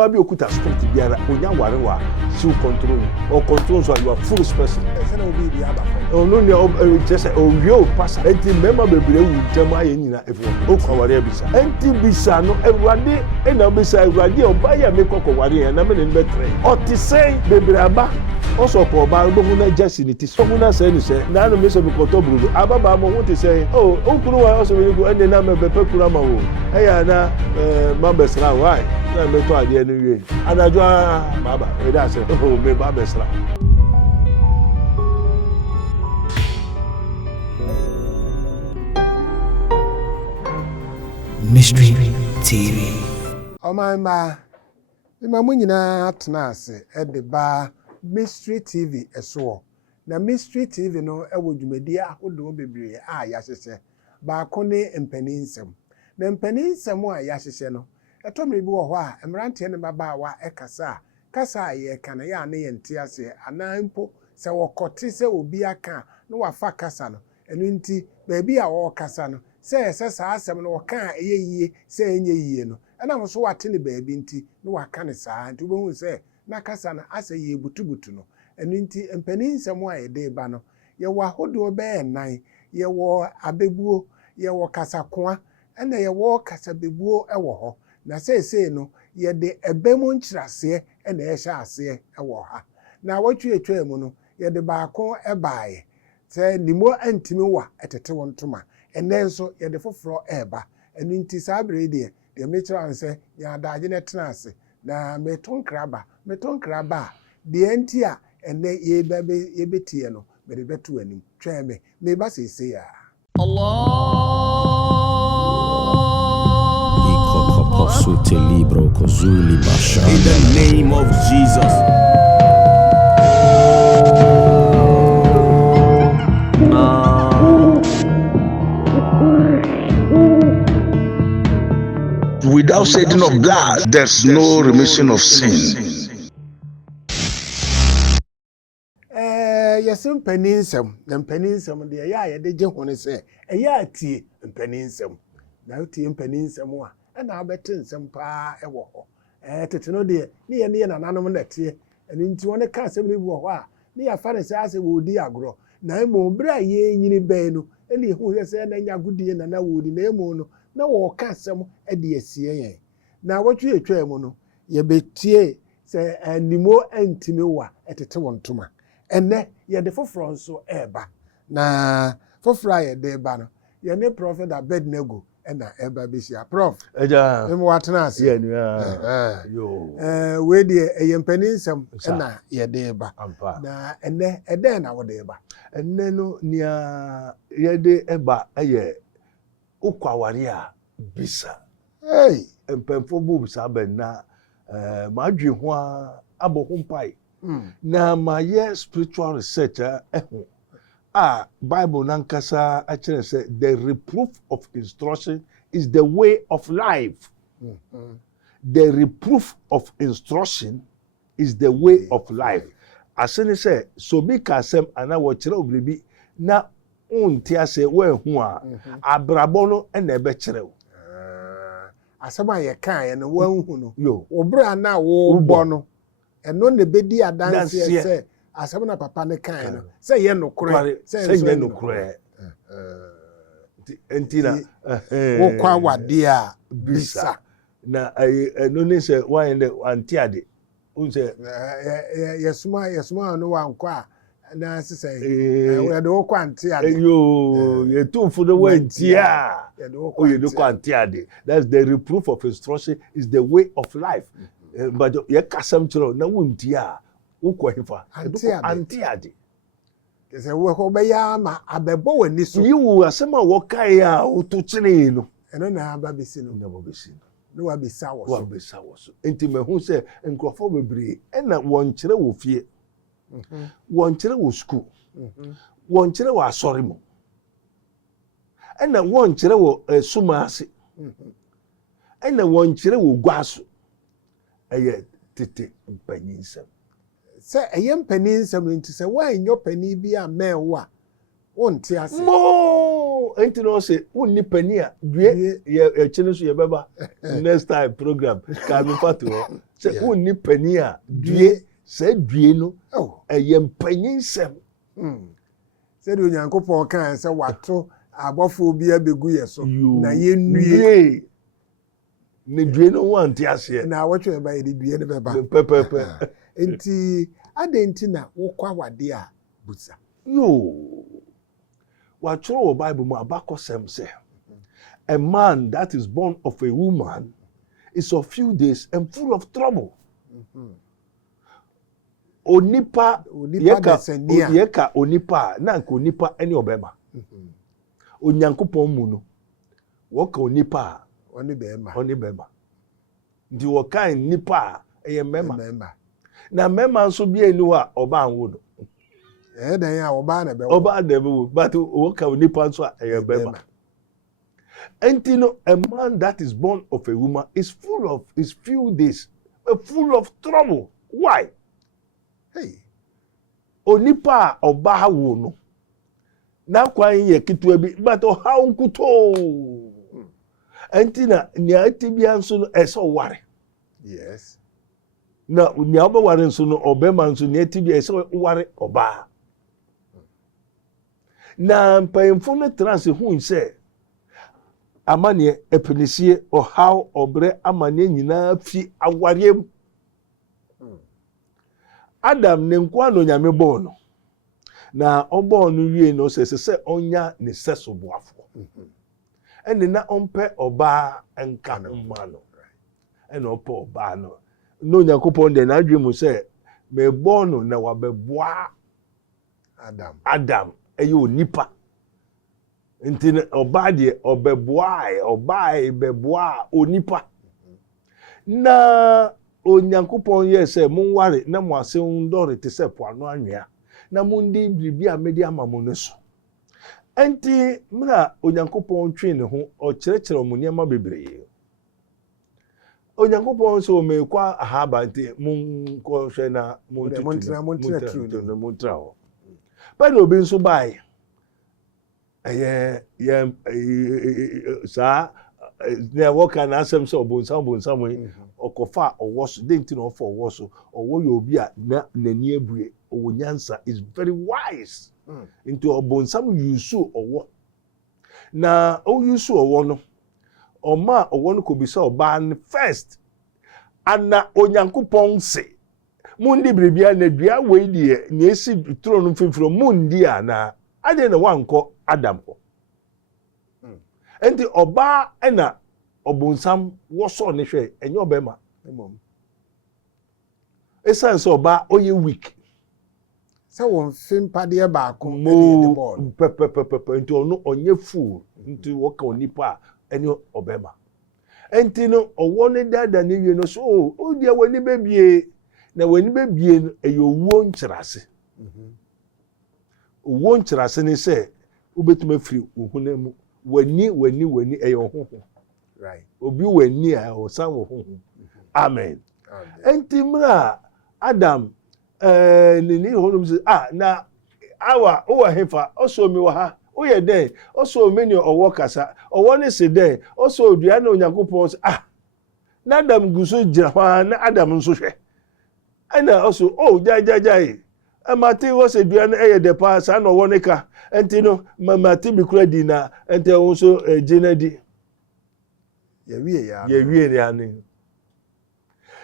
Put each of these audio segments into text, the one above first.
Abi okuta spirit biara onya ware wa she control or control so you are foolish person. Say no be the other. Oh no ne just say oh yo pastor enti member bebre wu jam aye nyina efo okwa ware bisa enti bisa no ewrade e na bisa ewrade oba ya me kokko ware ya na me ne betre o ti say bebre aba o so po ba bo na jasi ni ti so na say ni say na no me so be koto buru ababa mo wo ti say oh okunu wa o so be go ene na me be pekura ma wo e ya na ma besra why na me to ade ni wie anajo baba e da say oh me ba besra. Mystery TV. Oh my munyina atena ase e de ba Mystery TV eso. Na Mystery TV no ewo dwumadi ahodo bebree a ya hyehye. Ba ko ne MPENINSEM. Na MPENINSEM a ya hyehye no etomre bi wo ho a emrante ne babaawa ekasa kasa ye kana ya ne yente ase anampo se wokote se obi aka no wafa kasa no enu nti ba bi a wo kasa no se saa asem no waka eyeyie se enye no ana mo so wate ne baabi nti no waka ne saa nti obehu se na kasa na ase ye butubutu no enu nti MPENINSEM a yede ba no ye wa hodo be nan ye wo abebuo ye wo kasa koa ena ye wo kasa bebuo ewo ho na sei no ye de ebemu nkyirase ena ye hya ase ewo ha na watwetwe mu no ye de baako ebaaye se nimo antimi wa etete wontoma enen so ye de foforo eba enu nti sabre de metro anse ya daage ne tena ase na metonkraba de enti a ene ye betie no me de beto anim tweme me ba sese ya In the name of Jesus. Without shedding of blood, there's no remission of sin. Yes, MPENINSEM, the MPENINSEM, the ya de jehone say, ya tie MPENINSEM. Na tie MPENINSEM wa, na abetinsem pa ewo ho. Tete no de, ne na nanom na tie. Eni nti won ka asem ne bu ho a, ne ya fa ne say ase wo di agro. Na emo bra ye nyini ben no, eni hu say na nya gudie na wo di na emo no, na wo ka asem e de asie yen. Na wotwe etwa mu no, ye betie say animo antimi wa etete wontoma. Ene ye de foforo nso eba na foforo ye de eba no ye ne prophet Abednego na eba besia prof Eja em watena ase ye nua yo we de MPENINSEM na ye de eba na ene eden na wo de eba ene no nia ye de eba eye ukwaware a bisa hey empemfo bu bisa ben na madwe ho a aboho mpai na my spiritual research Bible nankasa actually say the reproof of instruction is the way of life. The reproof of instruction is the way of life. As I say, so be kasem ana wachira oblibi na untia se we hu a abrabono na ebe kire wo. Asema ye kan ye no wan hu no. Yo, obra na wo bo no. Eno ne bedi adanse se asem na papa ne kan no se ye nokore se ye nokore entina wo kwa wade a bisa na eno ne se wan ne antiade unse yesuma no wankwa na sese we de wo kwa antiade yo ye tumfu de wantia ye de kwa antiade. That's the reproof of instruction is the way of life. But ye kasam chiro na wuntia ukwa hifa antiade kese wo ho be ya ma abebo wani so yiwu asema wo kai a utuchire no eno na aba besi no na bo besi no wa besa wo so enti mehu se nkrofo bebre na won kire wo fie won kire wo school won kire wo asori mo na won kire wo sumase na won kire wo gwaso eye tete MPENINSEM se eye MPENINSEM nti se wan nyo pani bi a mewa wonte ase mo enti no se wonni pani a due ye chine so ye beba next time program ka mi fato Se wonni pani a due se due no eye mpeninsem se de onyankopon kan se wato abofo bi abegu yeso na yenue ne due no wanti ase na wotwe ba ye due ne beba pepepe enti adenti na wokwa wade a busa yo watro wo bible mu abakosem se a man that is born of a woman is of few days and full of trouble. Onipa yeka onipa na nka onipa ene obema. Onyankopon mu no woka onipa oni bema. Ndi woka nipa eye mema. Na mema nso bi eni wa oba anwo no. Dan ya oba na be wo but woka onipa nso eye bema. Entino, a man that is born of a woman is full of his few days, full of trouble. Why? Hey, onipa oba wo no. Na kwan ye kitwa bi, but o ha unkuto. Entina nia atibia nso no eso ware. Yes. Na nia oba ware nso no obema nso nia atibia eso ware oba. Na mpayemfo no trans hu se amane epenisie ohaw obre amane nyina fi awarem Adam ne nkwa no nyame bɔ no na ɔbɔ no wie no sɛ onya ne seso boafo ene na ɔmpɛ ɔba enka ma no ene ɔpɛ ɔba no no nyakopɔn de na adwemu sɛ me bɔ no na wabɛboa Adam ɛyɛ onipa nti ọba de ọba beboa onipa na onyankopon ye se monware na mo ase ndore te se po ano anwea na mundi biribi a medi amamo no so enti mra onyankopon twe ne ho o kyerɛkyerɛ mo niam bebree onyankopon so me kwa ahaba nti mun ko hwɛ na montra ho pa no bi nso bae sa na woka na asem so bonsam okofa owoso denti na ofo owoso owo ye obi a na nani abue owonyansa is very wise into obonsam yusu owo na o yusu owo no oma owo no kobisa oba first ana onyankopon se mundi bribia na dua we die na esi tro no mfimfiro mundi ana ade na wanko Adam ko enti oba ena obonsam woso ne hwe enye obema essence oba oye weak se won fimpade ba ko ene ball enti ono onye fool enti woka onipa ene obema enti no owo ne dada ne wie no so o dia wani bebie na wani bebie no eyowuo nkyerase owo nkyerase ne se ubetuma free ohunemu wani eyohoho right obi wani a osan wohoho amen enti mra Adam nini honum se na awa o hefa oso mi wa ha o ye den oso meni owo kasa owo ne se den oso odua na onyankopon se na Adam guso gira ha na Adam nso hwe ana oso jai amate wo se dua na eye de pa sa na owo ne ka enti no mamati bi kura di na enti wonso jenadi ye wie ya ni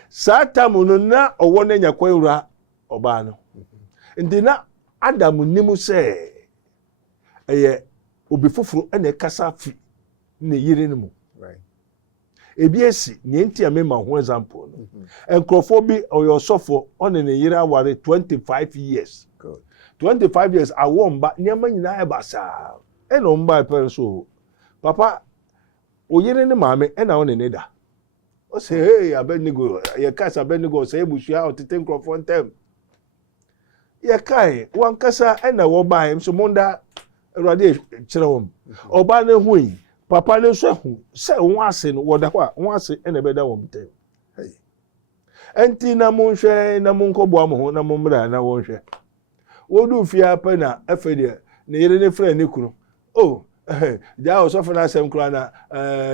satamu no na owo na nyakwa wura oba no enti na Adam nimu se eye obi foforo ene kasa fi ne yire ne mu right ebi esi ne enti amema ho example no enkrofo bi oyosofo one ne yire aware 25 years 25 years awomba niama nyina ebasa eno mba so papa oyire ne maame ena one ne da o say hey Abednego ye kasa Abednego say ebusua otete nkrofo ntem ye kai wan kasa ena wo ba him so monda Awurade kyerɛ wom oba ne hui papa ne so hu se won ase no woda kwa won ase ena beda wom tem hey enti na monhwɛ na monkobo amho na mommra na wonhwɛ wodu fia pa na afede ne yere ne fra ne kunu ja osofo na asem kura na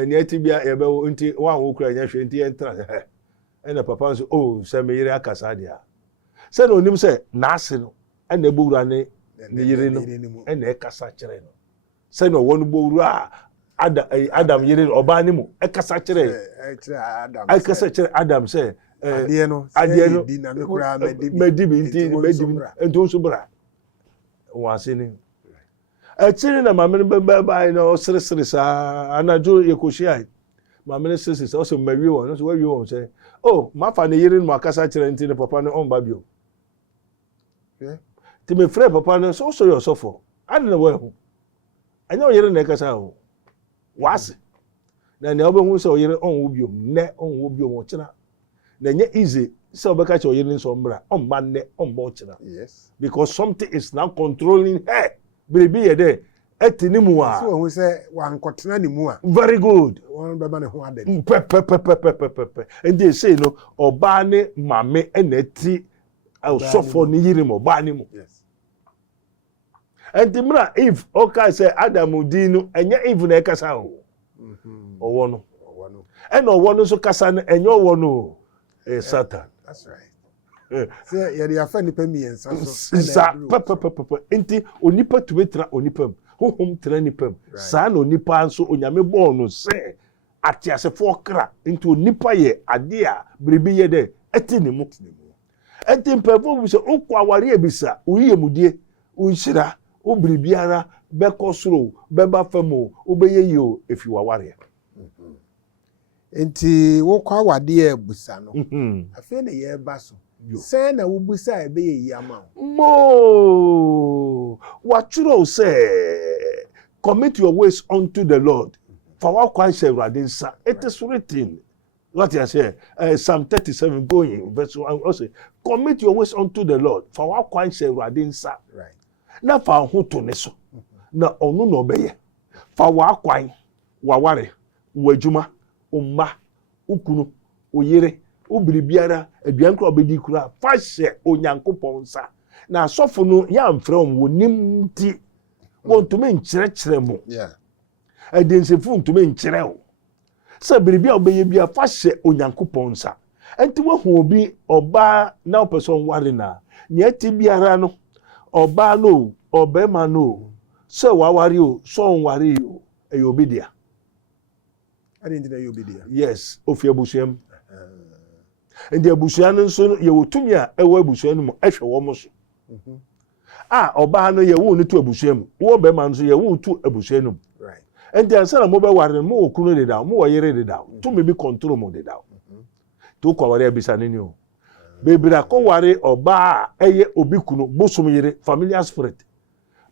ne atibia ye be nti wan wo kura nya hwe nti entra ɛna papa nso oh sɛ me yere akasa dia sɛ na onim sɛ naase no ɛna ebowura ne yere no ɛna ɛkasa kyerɛ no sɛ na ɔwɔ no bowura Adam yere ɔbaa ne mu ɛkasa kyerɛ Adam sɛ adeɛ no di na me kura medibi nti nso bra wase ne ɛkyiri na maame no bɛbɛɛ na ɔseresere saa anadzo yɛkɔhyia maame no sese sɛ ɔsɛ mawie wɔn no so wawie wɔn sɛ oh mafa ne yere no akasa kyerɛ nti ne papa no ɔmba bio nti mefrɛ papa no so ɔsɔ yɛ ɔsɔfo ade na wɔahu ɛnyɛ ɔyere na ɛkasa ho wase na nea ɔbɛhu sɛ ɔyere ɔnwo bio nnɛ ɔnwo bio ɔkyena na ɛnyɛ easy sɛ ɔbɛka kyerɛ ɔyere nso ɔmmra ɔmba nnɛ ɔmba ɔkyena because something is now controlling her biribi yɛ dɛ ɛte ne mu a so ɔhu sɛ wankɔtena ne mu a very good wɔn bɛba ne ho ade pɛpɛpɛpɛpɛpɛ nti ɛsei no ɔbaa ne maame ɛna ɛti ɔsɔfo ne yere mu ɔbaa ne mu nti mmerɛ if ɔka sɛ Adam din no ɛnyɛ if na ɛkasa o ɔwɔ no ɛna ɔwɔ no nso kasa no ɛnyɛ ɔwɔ no Satan that's right sɛ yɛde afa nipa mmiɛnsa so sa pɛpɛpɛpɛ nti onipa tumi tena onipa mu honhom tena nipa mu saa na onipa nso onyame bɔɔ no sɛ ateasefoɔ kra nti onipa yɛ ade a biribi yɛ dɛ ɛte ne mu nti mpɛfoɔ bi sɛ wokɔ aware abisa woyɛ mudie wonhyira wo biribiara bɛkɔ soro bɛba fam o wobɛyɛ yi o ɛfi wawareɛ nti wokɔ awadeɛ abusa no afei na yɛreba so sɛ na wobusa a ɛbɛyɛ yi ama wo mo watwerɛ sɛ commit your ways unto the Lord fa wakwan hyɛ Awurade nsa it is written what you say Psalm 37 going verse 1 also commit your ways unto the Lord fa wakwan hyɛ Awurade nsa na fa ho to ne so na ɔno na ɔbɛyɛ fa wakwan waware wadwuma umma ukunu oyere obiribiara aduan kra obedi kura fa hyɛ onyankopɔn nsa na asɔfo no ya mfrɛ wonim ti wontume nkyerɛkyerɛ mu adensefo ntume nkyerɛ wo sɛ biribia obɛyɛ bia fa hyɛ onyankopɔn nsa enti wahu obi ɔba na opɛso nware na ne ati biara no ɔba no ɔbɛma no sɛ waware o so nware o ɛyɛ obidia yes ofi abusuam ndi abusua no nso ye wotumi a ɛwɔ abusua no mu ɛhwɛ wɔ mo so ɔbaa no ye wo no to abusua mu wo be ma nso ye wo to abusua no mu ndi ansa na mo be ware mo okunu de da mo wo yere de da to me bi control mo de da to kwa ware abisa ne ni o bebira ko ware ɔbaa ɛyɛ obi kunu bosom yere familiar spirit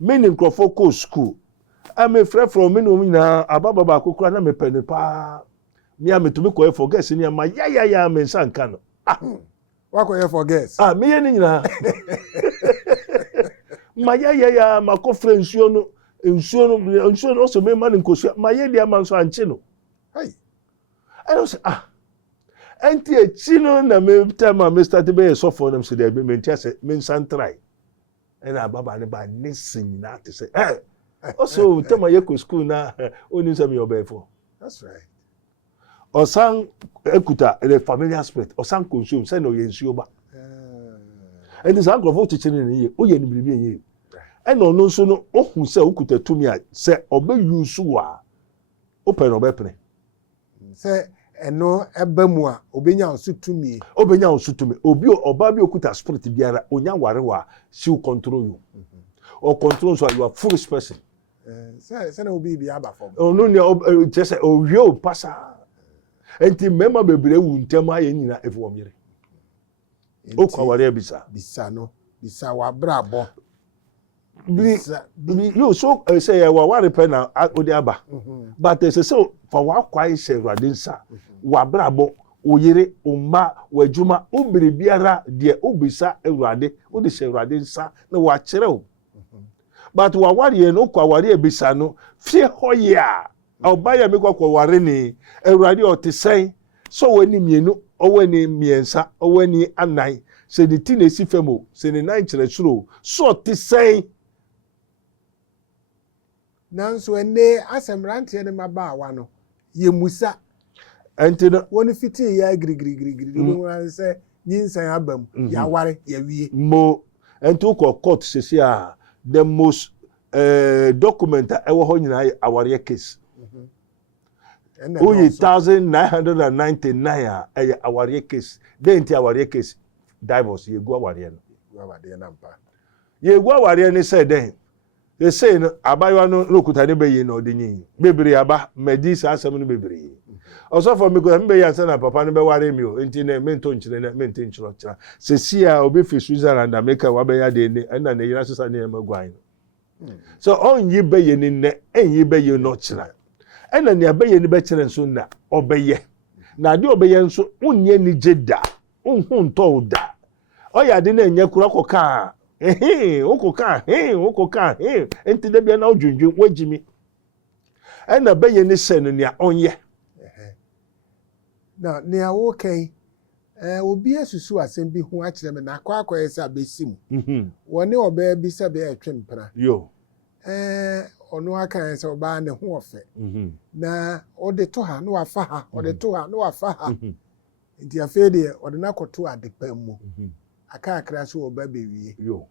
many nkrofo ko school I'm a friend from me no nyina ababa akokura na mepene pa me am to me ko for guess ni ama ya me sanka no wa ko for guess me ye ni nyina ma ya ma ko friend nsuo no so me man nkosu ma ye dia man so anche no hey I don't say anti e chi no na me time me start be so for them say dey me ntia say me san try and ababa ne ba ne sin na te say also tell my yeko school na oni say me obefo that's right osan ekuta the familiar spirit osan consume say no yensuo ba and this uncle teaching ni ye oye ni biribi ye and no nso no ohun say okuta tumi a say obe use wa open obepre say eno eba mu a obenya osutumi obi oba bi okuta spirit biara onya ware wa she will control you or control so you are foolish person say na obi bi aba form no ne just say o wi o pasa enti mema bebre wu ntem aye nyina efo myere o kwa ware bisa wa brabo you so say wa ware pe na odi aba but say so for wa kwai she Awurade nsa wa brabo oyere umma wajuma obere biara de obisa Awurade o de she Awurade nsa na wa kire o but wa ware no kwa ware bisa no fie hoya obaya me kwa ware ni Awurade o te sen so wani mienu o wani miensa o wani anan se de ti na si femo se ne nan kire suro so te sen nanso ene asemrante ne maba awa no ye musa enti no woni fiti ya grigri no wan say nyinsan abam ya ware ya wie mo enti ko court sesi a the most document ewo ho nyina aware case oyi 1999 a aware case then ti aware case divorce ye go aware no na mpa ye go aware ni say then they say no abayo no lokuta ne beyi no odinyi bebere aba medi sa asem no bebere also for me go mbe yansa na papa no be ware mi o enti na mento nchire na mento nchiro chira sesi a obi fi Switzerland America wa be ya de ni na ne yira sesa ne magwan so on yi beye ni ne enyi beye no chira ena ne beye ni be chire nso na obeye na de obeye nso unye ni jeda unhu nto da oya de na enye kura koka okoka enti de bia na odwundwun wagimi ena beye ni se no ne onye na ne awokai obi asusu asem bi hu a kire me na akwa yesa besim woni oba bi se be etwempra yo ono aka yesa oba ne ho ofe na ode to ha no afa ha ode to ha no afa ha nti afede ode na koto adepam mu aka akra so oba bewie yo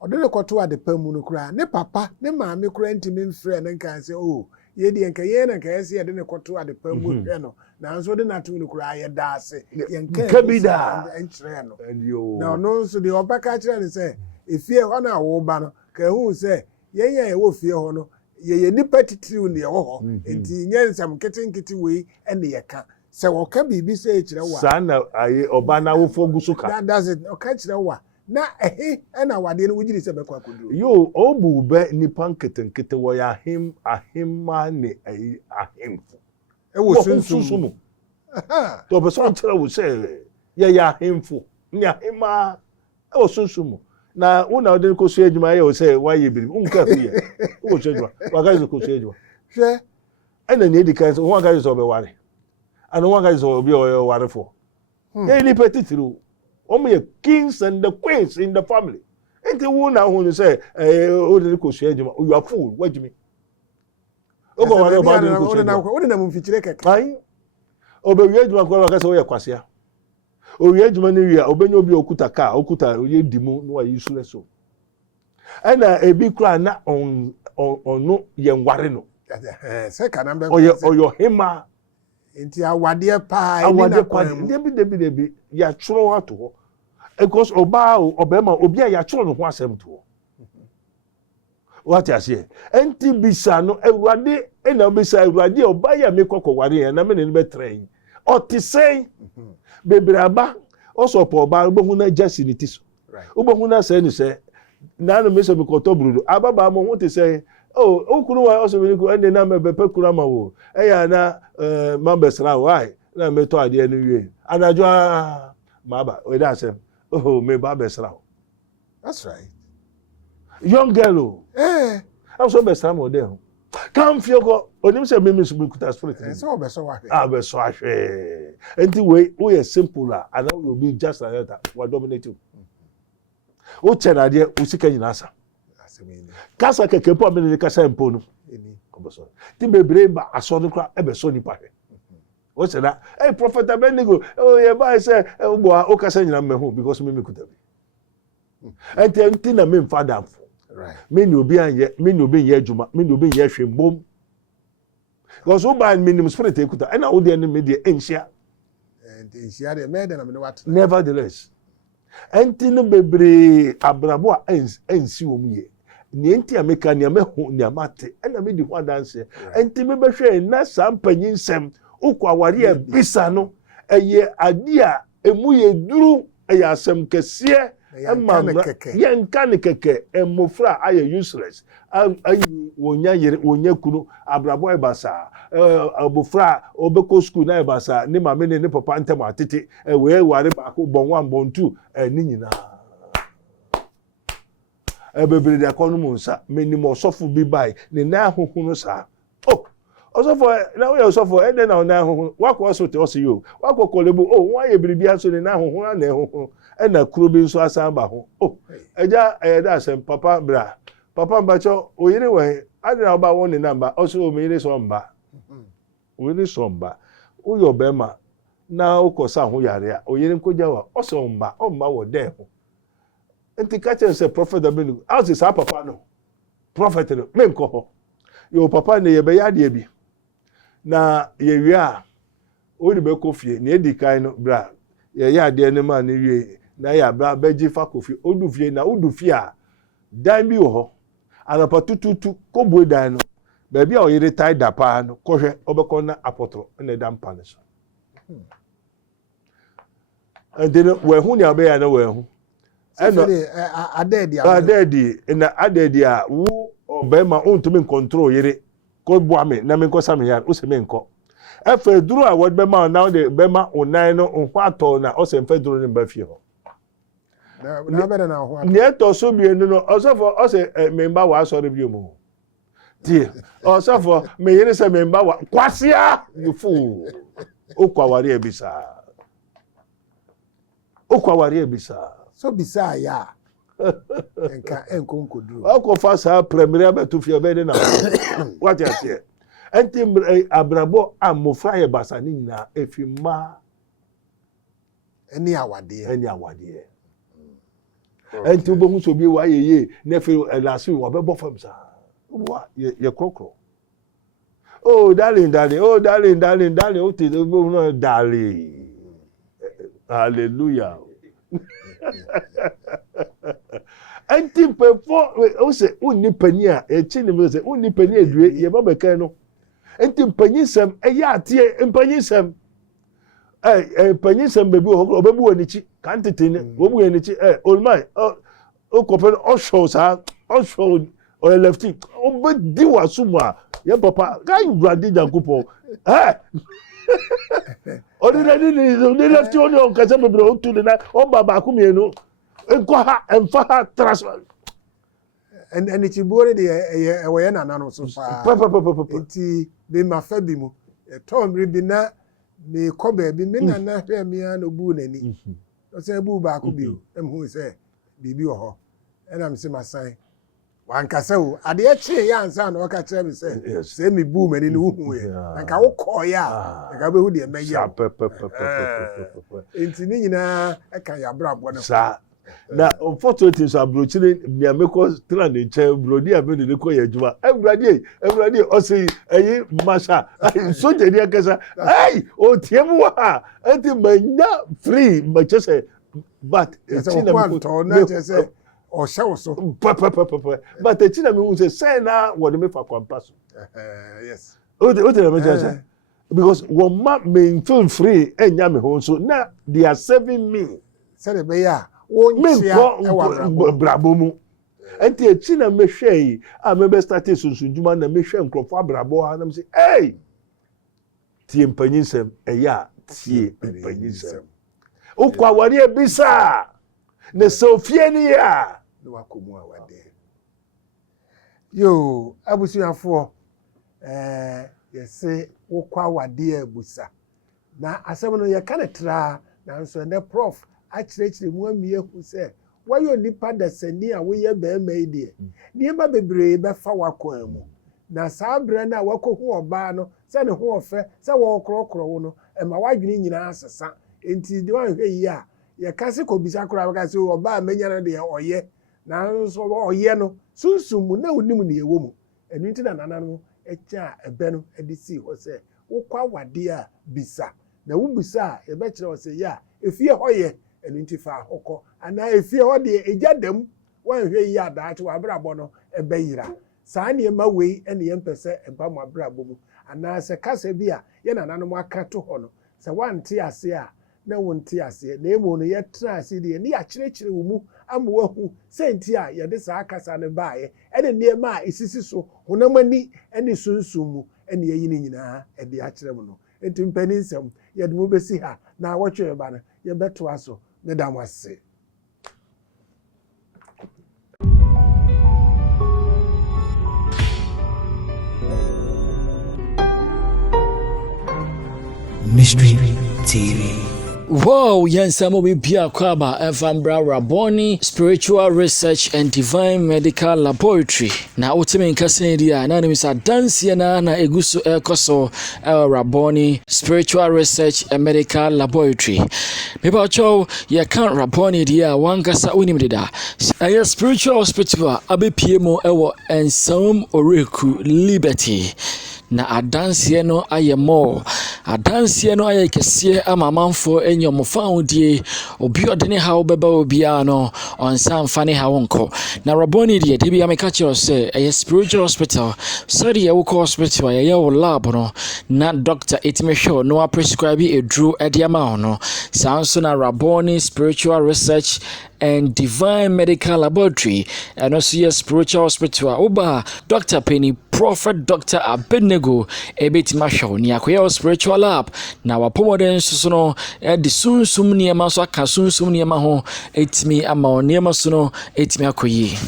ode ne koto adepam mu no kura ne papa ne maame kura ntimi mfre ne kan se ye de nka ye na nka yesi ye de ne koto adepam mu hwe no na nso de na tu no kura ye da ase ye nka bida enkyere no yo na no nso de obaka kire ne se efie ho na wo ba no ka hu se ye ye wo fie ho no ye nipa titiriu ne wo ho enti nyensam ketinkiti wei ene ye ka se wo ka bibi se kire wa sana aye oba na wo fogu so ka that's it o ka kire wa na ena wade no wugiri se bekwa koduro yo obu be nipa nketenkete wo ya ahimma ne ahimfo wo sunsumu to be so kire wo se ya ahimfo ni ahimma wo sunsumu na una ode ko so ejuma ye o se wa ye biri unka hu ye wo so ejuma wa ga ko so ejuma hwe ena ni edika so wa ga so be ware ana wa ga so be o ware fo ye ni petitiru omo kings and the queens in the family enti wo na hu no say ode ko so ejuma you are fool wajimi ogo ware o ba de ko so ejuma ode na mu fichire keke ai obe wi ejuma ko wa ga so ye kwasea owie adwuma ne wi a obenya obi okuta ka okuta oye dimu no wa yisule so ana ebi kura na ono ye nware no se kana mbe oyo hima enti awade pa awade pa debi ya churo ato ho because obema obi a ya churo no ho asem to what you say enti bisa no ewrade na bisa ewrade oba ya mekoko ware na me ne be train otisei bebraba also po ba ugbohun na jesi ni tiso ugbohun na say ni say na no me so be koto brudo ababa mo won te say okunu wa also be ko ende na me be pekura ma wo ya na mambesra why na me to ade ni wie anajo ma ba we da say me ba besra. That's right. Young girl I'm so besra mo de ho come feel go onim say me so be kuta spirit so be so wa be so ahwe enti we simple and now you be just like that we dominate you o chena de o sika nyina asa kasa keke po me ne kasa empo no oboso ti bebre ba aso no kra e be so nipa hwe o chena prophet Abednego ye ba say o kasa nyina me ho because me kuta bi enti na me father right me ni obi anye me ni obi ye adwuma me ni obi ye hwe mbom because who by minimum spirit ekuta and all the enemy the enhia and enhia the made na me what nevertheless enti no bebre abrabo a ensi wo mu ye ni enti ameka ni amehu ni amate na me di ho dance enti me behwe na sampanyinsem ukwa ware a bisa no eye ade a emu ye duru eye asem kese yanka ne keke emofra aye useless ayi wonya kunu abrabo ebasa abofra obeko school na ebasa ni mama ne papa ntem atete we ware ba ko bonwa mbontu ni nyina ebebere da kono mu nsa menimo sofo bi bai ne na ahohunu sa osofo na we osofo ede na na ahohunu wakọ sote osiyo wakọ kolebu wa ye biribi aso ne na ahohunu na ahohunu ena kuro bi nso asan ba ho eja da asem papa bra papa mbacho oyire we adina oba won ni namba also o meyire so mba oyire so mba uyo bema na ukosa ho yare a oyere nkoja wa oso mma wo de ho enti ka chen se prophet Abednego as is papa no prophet no me nko ho yo papa ne ye be ya de bi na ye wi a odi be kofie ne edi kan no bra ye ya de ne ma ne wi na ya bra beji fa kofi odu fie na odu fie a dan bi wo ho anapa tututu ko bue dan no ba bia oyere tai da pa no ko hwe obekọ na apotro na da mpa ne so andene we hu ni abeya na we hu eno adedi na adedi a wo obema ontumi control yere ko bua me na me ko sa me ya o se me nko efe duru a wod bema na de bema onan no ohwa ato na o se mfe duru ni ba fie ho na bere na ohwa ne to so bienu no osofo o se memba wa asori bi omo tie osofo me yere se memba wa kwasia you fool o kwawari ebisa okwawari ebisa so bisa ya enka enkonkoduru akofa sa premier abetu fie be na what you say enti abrabo amofra ye basa ni na efima eni awade enti obohu so bi wa yeye na fe last we obebo fam sa wa ye kokro oh darling oh darling o te obohu no darling. Hallelujah. Anti before o say uni pani a echi ni me say uni pani adue ye ba bekan no. Anti panyisem eya atie panyisem panyisem bebi o bebu onichi kan tete ni wo bu onichi olmai o kopen o show sa o show o lefty o be di wasu a ye papa ga gradi jankupo ordinary ni left you on kase bebre o tu na o baba ku mienu enko ha emfa ha transfer and it bore de we na no so fa enti be ma fa bi mu tom bi na me ko ba bi me na na hwe me an obu nani o se bu ba ku bi o em hu se bibi wo ho ena me se masan wankasa o ade eche ya ansa na waka kire me se me bu mani no hu ye anka wo ko ya anka be hu de me ya enti ni nyina e kan ya bra bo ne sa na unfortunately so abrochire bia meko tran de che brodi abedi ne ko yadwuma everybody o say eyi masha so je ni akasa o tiemu ha anti manya free machese but tina me ko na je say o show so but tina me say say na what me fa kwampa so yes o de me say because one man may feel free enya me ho so na they are serving me say the be ya wonchia e wa brabo mu enti echi na mehwe yi a me be start sunsunjuma na mehwe nkrofo abrabo ha na me say hey tie MPENINSEM eya tie MPENINSEM ukwa wari ebisa ne sofie ni ya no wakomu awade yo abusuafo yese ukwa wade ebusa na asem no ye kanetra na nso ne prof achirechire mu amie hu se wayo nipa dasani a woye ba mai de nipa bebre be fa wakon mu na sabre na wakohu oba no se ne ho ofe se wo krokro wo no ma wadwene nyina asesa enti de wan hwe yi a ye kase ko bisa kro aba se oba menya na de oye na nso oye no sunsum mu na onim ne ewo mu enu nti na nana no echa ebe no edisi ho se wokwa wade a bisa na wo bisa ye be kire wo se ya efie hoye enu nti fa hokọ ana efie ho de ejadam wan hwe yi adaache wa abrabo no ebe yira saa ne ma wei ene ye mpese eba mo abrabo mu ana se kasa bi a ye nananom aka to ho no se wante ase a na wonte ase na emo no ye tra ase de ne ya kirekire wo mu ama wahu senti a ye de saa kasa ne baaye ene ne ma a esisi so honamani ene sunsum mu ene ye yi ne nyina e de a kire mu no enti MPENINSEM ye de mo besi ha na wotwe ba no ye beto aso ne da mo ase Mystery TV. Wow, Yansamo Bibia Kwaba, Evambra Raboni, Spiritual Research and Divine Medical Laboratory. Na ultimate Cassadia, Anonymous Dansiana, na Egusu Elcoso, El Raboni, Spiritual Research and Medical Laboratory. Maybe Cho, ya can't Raboni, dear, one Gasa Unimida. A spiritual hospital, Abe Piemo Ewo, and some Oreku Liberty. Na adansie no ayemo adansie no ayekese amamanfo enyom faudie obi odene ha obeba obia no onsan fane ha wonko na raboni de bia meka kire se a spiritual hospital sorry ye wo hospital ye wo lab no na doctor etimehwe no prescribe edru ediama no sanso na raboni spiritual research and Divine Medical Laboratory and also your spiritual hospital oba Dr. Penny Prophet Dr. Abednego ebetima show ni akoya spiritual lab na wapomoden so no de sunsum niema so aka sunsum niema ho etimi ama oniema so no etimi akoyi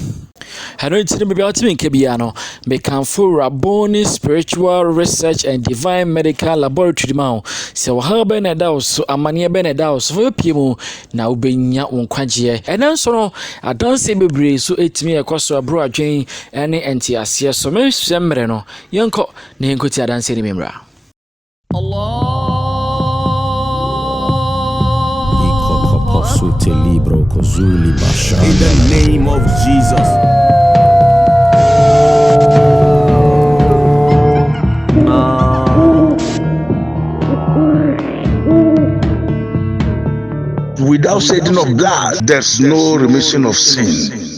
Hano itini bebe atimi nkebia no mekanfo Raboni Spiritual Research and Divine Medical Laboratory ma se wo ha be na da so amane be na da so fo piemu na ubenya wonkwaje enen so no adanse bebre so etimi ekoso abro adwen ene entiase so me semre no yenko na yenkoti adanse ni memra Allah in the name of Jesus. Without shedding of blood, there's no remission of sin.